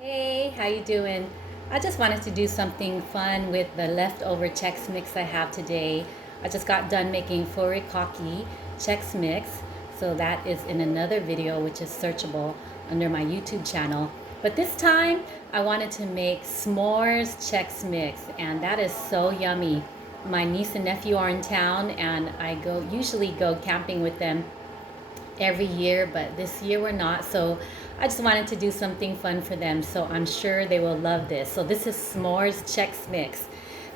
Hey, how you doing? I just wanted to do something fun with the leftover Chex Mix I have today. I just got done making furikake Chex Mix, so that is in another video which is searchable under my YouTube channel. But this time I wanted to make s'mores Chex Mix, and that is so yummy. My niece and nephew are in town, and I usually go camping with them every year, but this year we're not. So I just wanted to do something fun for them. So I'm sure they will love this. So this is S'mores Chex Mix.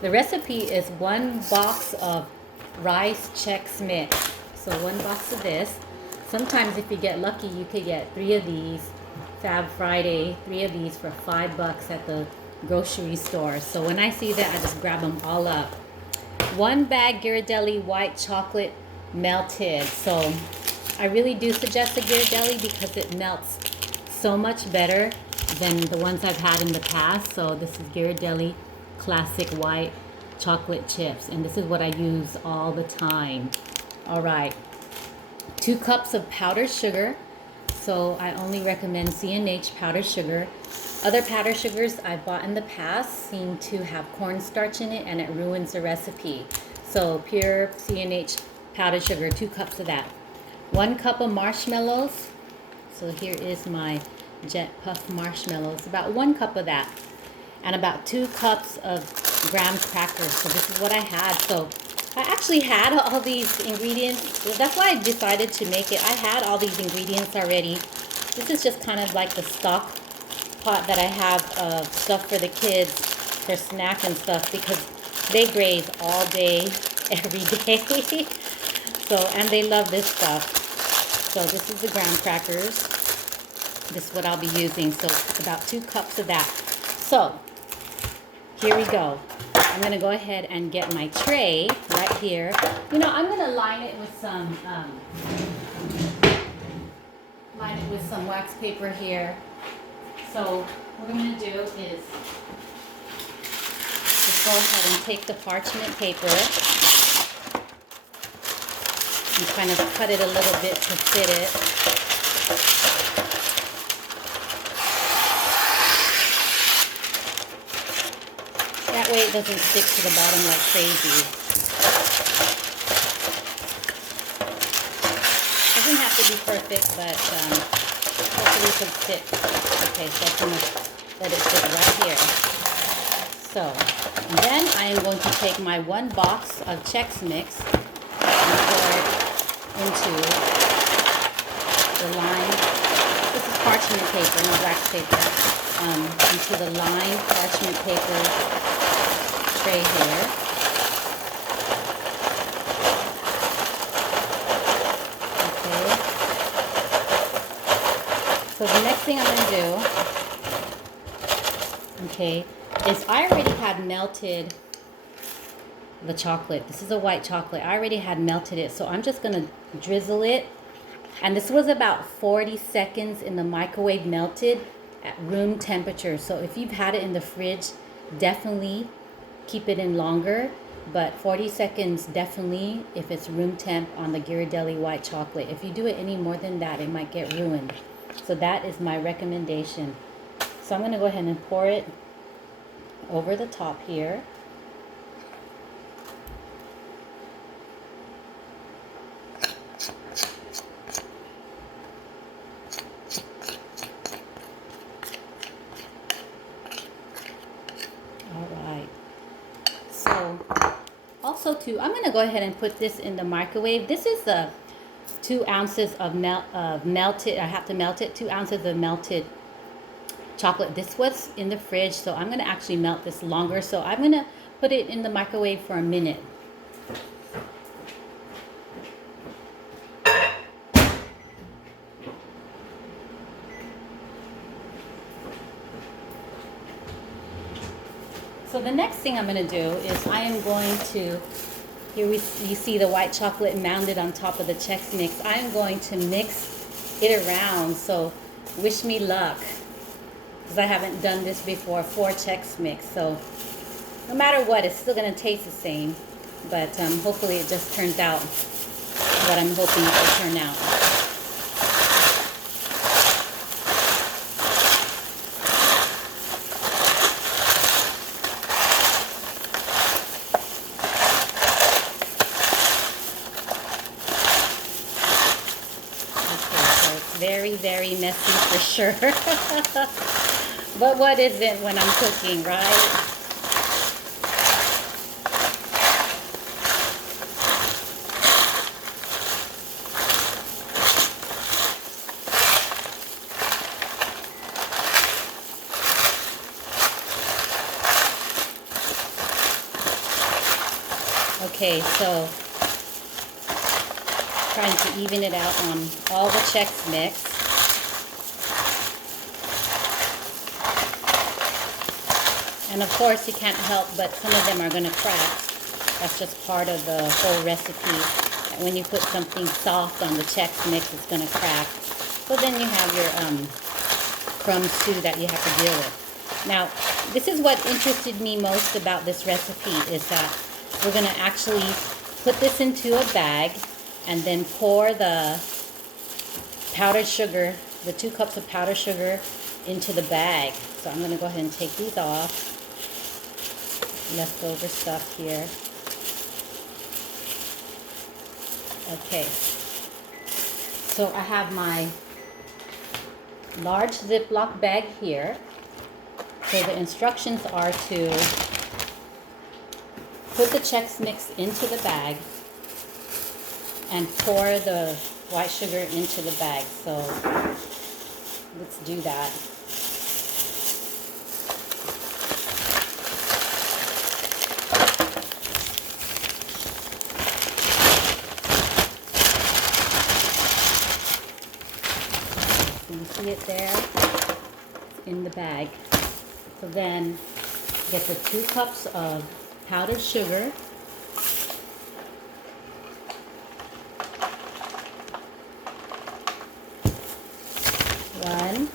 The recipe is 1 box of rice Chex Mix. So 1 box of this. Sometimes if you get lucky, you could get 3 of these. Fab Friday, 3 of these for $5 at the grocery store. So when I see that, I just grab them all up. 1 bag ghiradelli white chocolate melted. So I really do suggest the ghiradelli because it melts so much better than the ones I've had in the past. So this is ghiradelli classic white chocolate chips, and this is what I use all the time. All right, 2 cups of powdered sugar. So I only recommend C&H powdered sugar. Other powdered sugars I've bought in the past seem to have cornstarch in it, and it ruins the recipe. So pure C&H powdered sugar, 2 cups of that. 1 cup of marshmallows. So here is my jet puff marshmallows, about 1 cup of that. And about 2 cups of graham crackers. So this is what I had. So I actually had all these ingredients. That's why I decided to make it. I had all these ingredients already. This is just kind of like the stock pot that I have of stuff for the kids for snack and stuff, because they graze all day, every day. So, and they love this stuff. So this is the graham crackers. This is what I'll be using. So about 2 cups of that. So here we go. I'm going to go ahead and get my tray right here. You know, I'm going to line it with some wax paper here. So what I'm going to do is just go ahead and take the parchment paper and kind of cut it a little bit to fit it. That way it doesn't stick to the bottom like crazy. Doesn't have to be perfect, but hopefully it can stick. Okay, so I'm going to let it sit right here. So, and then I am going to take my 1 box of Chex Mix and pour it into the line. This is parchment paper, no wax paper. Into the lined parchment paper tray here. Okay. So the next thing I'm going to do, okay, is I already had melted the chocolate. This is a white chocolate. I already had melted it, so I'm just going to drizzle it. And this was about 40 seconds in the microwave melted at room temperature. So if you've had it in the fridge, definitely keep it in longer. But 40 seconds definitely if it's room temp on the ghiradelli white chocolate. If you do it any more than that, it might get ruined. So that is my recommendation. So I'm going to go ahead and pour it over the top here. Alright, so also too, I'm going to go ahead and put this in the microwave. This is the 2 ounces of melted, I have to melt it, 2 ounces of melted chocolate. This was in the fridge, so I'm going to actually melt this longer. So I'm going to put it in the microwave for a minute. So the next thing I'm going to do is I am going to, here you see the white chocolate mounded on top of the Chex Mix. I am going to mix it around, so wish me luck, because I haven't done this before for Chex Mix. So no matter what, it's still going to taste the same, but hopefully it just turns out what I'm hoping it will turn out. messy for sure. But what isn't when I'm cooking, right? Okay, so trying to even it out on all the Chex Mix. And of course, you can't help but some of them are going to crack. That's just part of the whole recipe. When you put something soft on the Chex Mix, it's going to crack. So then you have your crumbs too that you have to deal with. Now, this is what interested me most about this recipe, is that we're going to actually put this into a bag and then pour the powdered sugar, the 2 cups of powdered sugar, into the bag. So I'm going to go ahead and take these off. Leftover stuff here. Okay. So I have my large Ziploc bag here. So the instructions are to put the Chex Mix into the bag and pour the white sugar into the bag. So let's do that. So you see it there? It's in the bag. So then get the 2 cups of powdered sugar. One.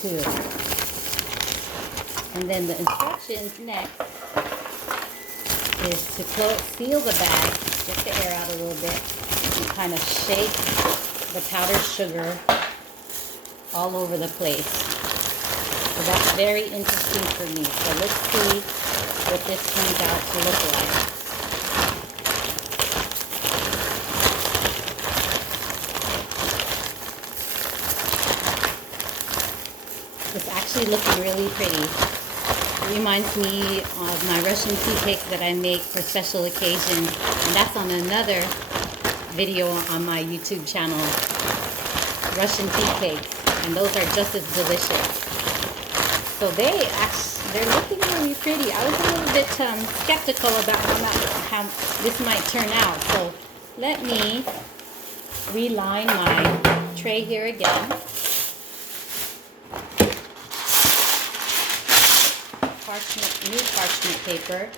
Two. And then the instructions next is to seal the bag, get the air out a little bit, and kind of shake the powdered sugar all over the place. So that's very interesting for me. So let's see what this turns out to look like. It's actually looking really pretty. It reminds me of my Russian tea cakes that I make for special occasions, and that's on another video on my YouTube channel, Russian tea cakes, and those are just as delicious. So they're looking really pretty. I was a little bit skeptical about how this might turn out. So let me reline my tray here again. New parchment paper.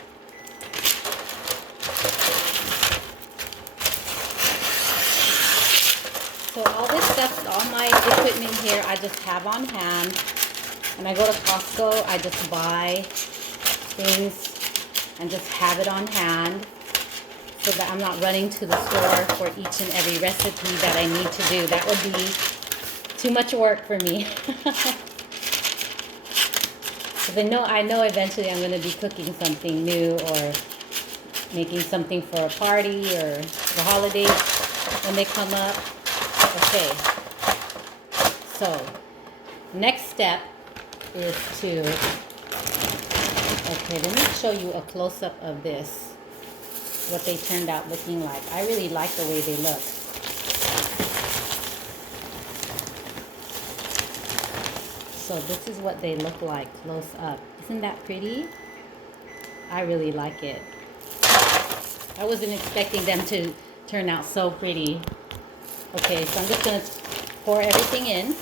So all this stuff, all my equipment here, I just have on hand. When I go to Costco, I just buy things and just have it on hand so that I'm not running to the store for each and every recipe that I need to do. That would be too much work for me. Because I know eventually I'm going to be cooking something new or making something for a party or the holidays when they come up. Okay, so next step is to, okay, let me show you a close-up of this, what they turned out looking like. I really like the way they look. So this is what they look like close up. Isn't that pretty? I really like it. I wasn't expecting them to turn out so pretty. Okay, so I'm just going to pour everything in.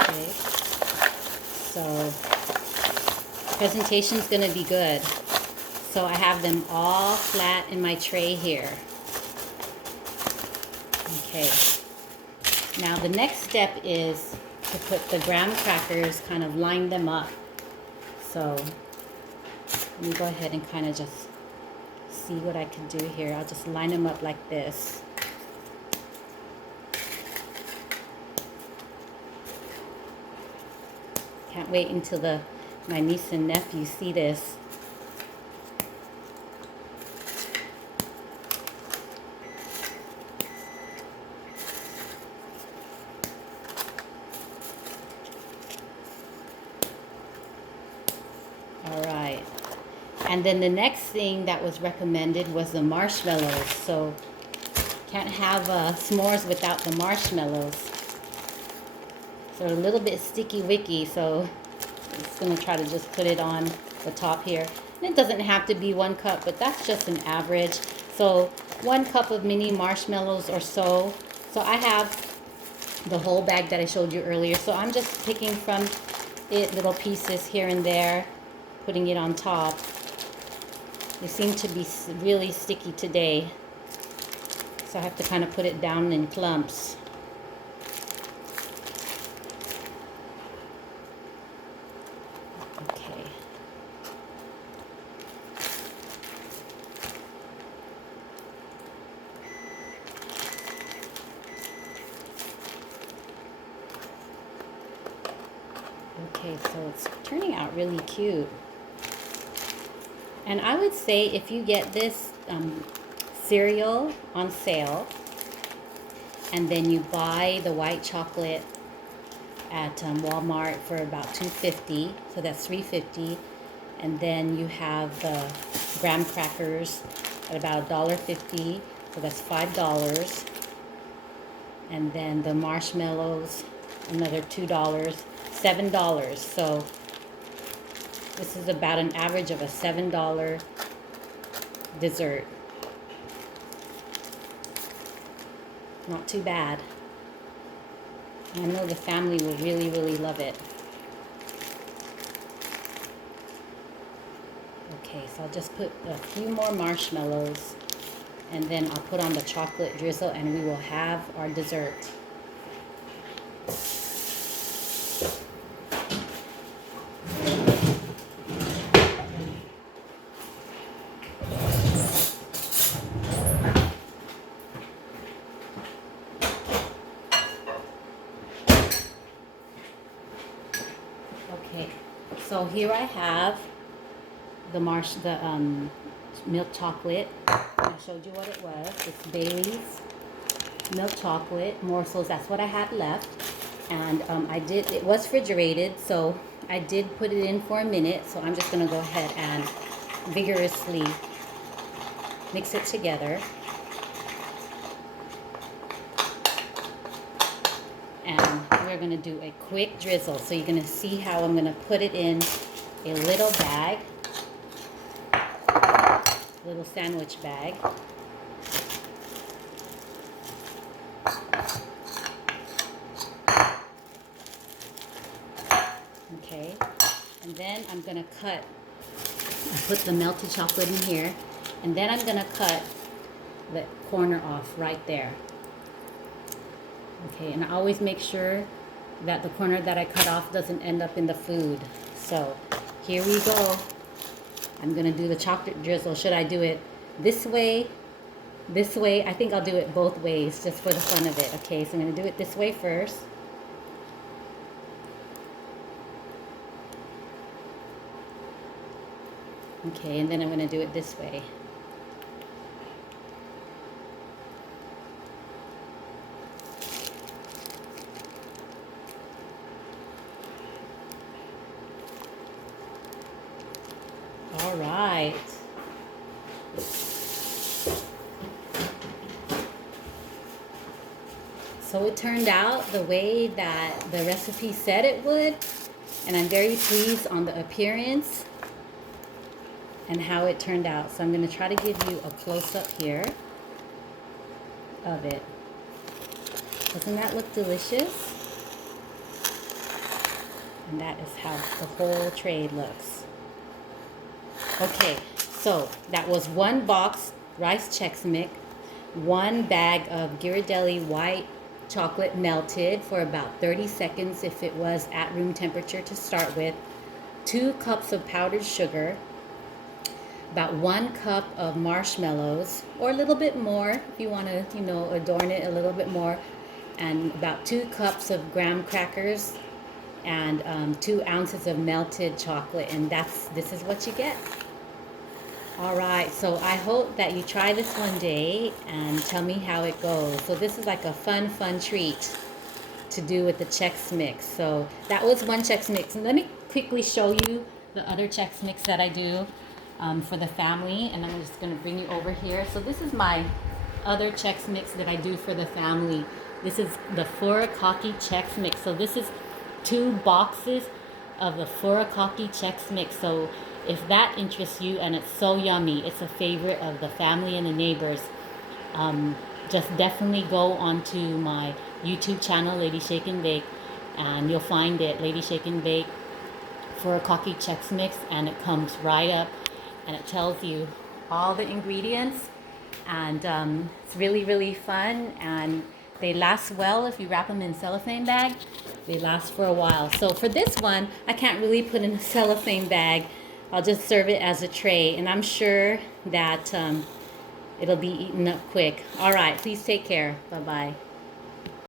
Okay, so presentation's going to be good. So I have them all flat in my tray here. Okay. Now the next step is to put the graham crackers, kind of line them up. So let me go ahead and kind of just see what I can do here. I'll just line them up like this. Can't wait until my niece and nephew see this. All right. And then the next thing that was recommended was the marshmallows. So can't have s'mores without the marshmallows. So a little bit sticky wicky, so I'm just gonna try to just put it on the top here. And it doesn't have to be 1 cup, but that's just an average. So 1 cup of mini marshmallows or so. So I have the whole bag that I showed you earlier. So I'm just picking from it little pieces here and there, putting it on top. They seem to be really sticky today, so I have to kind of put it down in clumps. Okay. Okay, so it's turning out really cute. And I would say if you get this cereal on sale and then you buy the white chocolate at Walmart for about $2.50, so that's $3.50, and then you have the graham crackers at about $1.50, so that's $5, and then the marshmallows another $2, $7. So this is about an average of a $7 dessert. Not too bad. I know the family will really, really love it. Okay, so I'll just put a few more marshmallows and then I'll put on the chocolate drizzle and we will have our dessert. Okay, so here I have the milk chocolate. I showed you what it was. It's Bailey's milk chocolate morsels. That's what I had left, and it was refrigerated, so I did put it in for a minute. So I'm just gonna go ahead and vigorously mix it together. And we're going to do a quick drizzle. So you're going to see how I'm going to put it in a little bag, little sandwich bag. Okay, and then I'm going to put the melted chocolate in here, and then I'm going to cut the corner off right there. Okay, and I always make sure that the corner that I cut off doesn't end up in the food. So here we go. I'm gonna do the chocolate drizzle. Should I do it this way? This way? I think I'll do it both ways just for the fun of it. Okay, so I'm gonna do it this way first. Okay, and then I'm gonna do it this way. All right. So it turned out the way that the recipe said it would, and I'm very pleased on the appearance and how it turned out. So I'm going to try to give you a close-up here of it. Doesn't that look delicious? And that is how the whole tray looks. Okay, so that was 1 box rice Chex Mix, 1 bag of ghiradelli white chocolate melted for about 30 seconds if it was at room temperature to start with, 2 cups of powdered sugar, about 1 cup of marshmallows, or a little bit more if you want to, adorn it a little bit more, and about 2 cups of graham crackers, and 2 ounces of melted chocolate, and this is what you get. All right, so I hope that you try this one day and tell me how it goes. So this is like a fun treat to do with the Chex Mix. So that was one Chex Mix. And let me quickly show you the other Chex Mix that I do for the family. And I'm just gonna bring you over here. So this is my other Chex Mix that I do for the family. This is the Furikake Chex Mix. So this is 2 boxes of the Furikake Chex Mix. So if that interests you, and it's so yummy, it's a favorite of the family and the neighbors, just definitely go onto my YouTube channel, Lady Shake and Bake, and you'll find it, Lady Shake and Bake Furikake Chex Mix, and it comes right up and it tells you all the ingredients, and it's really fun, and they last well if you wrap them in cellophane bag. They last for a while. So for this one, I can't really put in a cellophane bag. I'll just serve it as a tray, and I'm sure that it'll be eaten up quick. All right, please take care. Bye-bye.